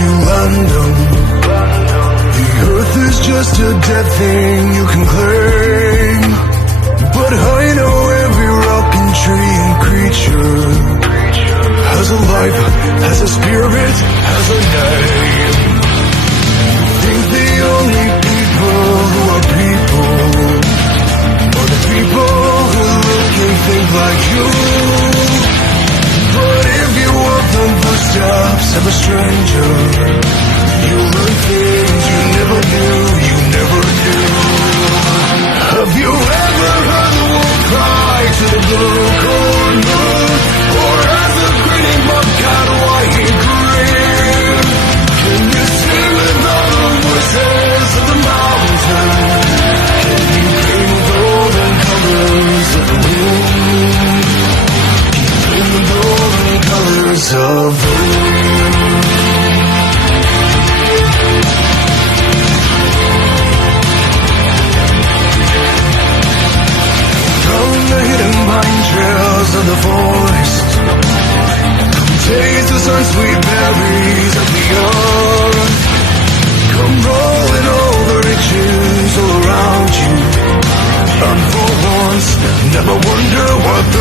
you land on. The earth is just a dead thing you can claim, but I know every rock and tree and creature has a life, has a spirit, has a name. You think the only people who are people are the people who look and think like you. But if you walk the footsteps of a stranger, you learn things you never knew, you never knew. Have you ever heard the wolf cry to the blue cold moon? Or has the grinning bobcat why he grin? Can you sing with all the voices of the mountain? Can you paint the golden colors of the moon? Can you paint the golden colors of the moon? Down the hidden pine trails of the forest, come taste the sun-sweet berries of the earth. Come rolling all the riches all around you, and for once never wonder what the